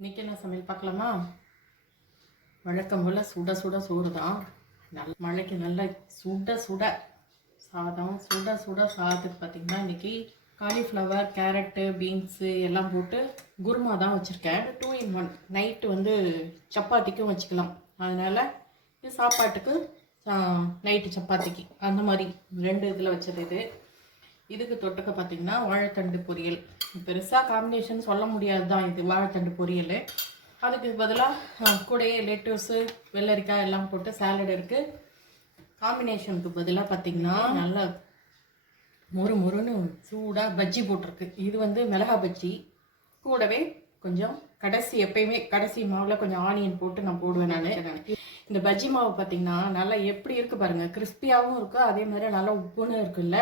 இன்றைக்கி என்ன சமையல் பார்க்கலாமா? வழக்கம் போல் சுட சுட சோறு தான். மழைக்கு நல்ல சுட சுட சாதம். சுட சுட சாதத்துக்கு பார்த்திங்கன்னா இன்றைக்கி காலிஃப்ளவர், கேரட்டு, பீன்ஸு எல்லாம் போட்டு குருமா தான் வச்சுருக்கேன். 2 in 1. நைட்டு வந்து சப்பாத்திக்கும் வச்சுக்கலாம். அதனால் இது சாப்பாட்டுக்கு நைட்டு சப்பாத்திக்கு அந்த மாதிரி 2 இதில் வச்சது இது. இதுக்கு தொட்டுக்க பார்த்திங்கன்னா வாழைத்தண்டு பொரியல். பெருசாக காம்பினேஷன் சொல்ல முடியாது தான். இது வாழைத்தண்டு பொரியல். அதுக்கு பதிலாக கூடையே லெட்டூஸு, வெள்ளரிக்காய் எல்லாம் போட்டு சாலட் இருக்குது. காம்பினேஷனுக்கு பதிலாக பார்த்திங்கன்னா நல்லா மொறு மொறுன்னு சூடாக பஜ்ஜி போட்டிருக்கு. இது வந்து மிளகா பஜ்ஜி. கூடவே கொஞ்சம் எப்பயுமே கடைசி மாவில் கொஞ்சம் ஆனியன் போட்டு நான் போடுவேன். நான் இந்த பஜ்ஜி மாவு பார்த்திங்கன்னா நல்லா எப்படி இருக்குது பாருங்கள். கிறிஸ்பியாகவும் இருக்குது, அதே மாதிரி நல்லா உப்புன்னு இருக்குல்ல.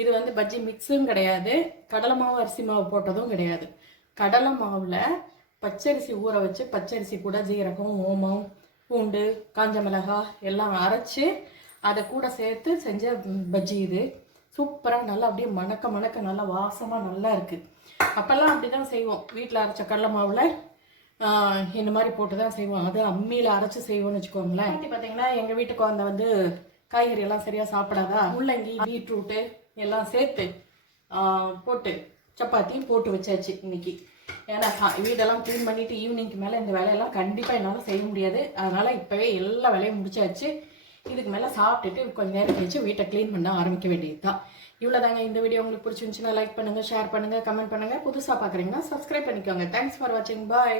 இது வந்து பஜ்ஜி மிக்ஸும் கிடையாது, கடலை மாவு அரிசி மாவு போட்டதும் கிடையாது. கடலை மாவில் பச்சரிசி ஊற வச்சு பச்சரிசி கூட ஜீரகம், ஓமம், பூண்டு, காஞ்ச மிளகாய் எல்லாம் அரைச்சி அதை கூட சேர்த்து செஞ்ச பஜ்ஜி. இது சூப்பராக நல்லா அப்படியே மணக்க நல்லா வாசமாக நல்லா இருக்குது. அப்போல்லாம் அப்படி தான் செய்வோம். வீட்டில் அரைச்ச கடலை மாவில் இந்த மாதிரி போட்டு தான் செய்வோம். அது அம்மியில் அரைச்சி செய்வோம்னு வச்சுக்கோங்களேன். பார்த்தீங்கன்னா எங்கள் வீட்டுக்கு வந்த வந்து காய்கறி எல்லாம் சரியாக சாப்பிடாதா, முள்ளங்கி, பீட்ரூட்டு எல்லாம் சேர்த்து போட்டு சப்பாத்தி போட்டு வச்சாச்சு இன்னைக்கு. ஏன்னா வீடெல்லாம் க்ளீன் பண்ணிவிட்டு ஈவினிங்க்கு மேலே இந்த வேலையெல்லாம் கண்டிப்பாக என்னால் செய்ய முடியாது. அதனால் இப்போவே எல்லா வேலையும் முடிச்சாச்சு. இதுக்கு மேலே சாப்பிட்டுட்டு கொஞ்சம் நேரம் கழிச்சு வீட்டை க்ளீன் பண்ண ஆரம்பிக்க வேண்டியது தான். இவ்வளோதாங்க. இந்த வீடியோ உங்களுக்கு பிடிச்சிருந்துச்சுன்னா லைக் பண்ணுங்கள், ஷேர் பண்ணுங்கள், கமெண்ட் பண்ணுங்கள். புதுசாக பார்க்குறீங்கன்னா சப்ஸ்கிரைப் பண்ணிக்கோங்க. தேங்க்ஸ் ஃபார் வாட்சிங். பாய்.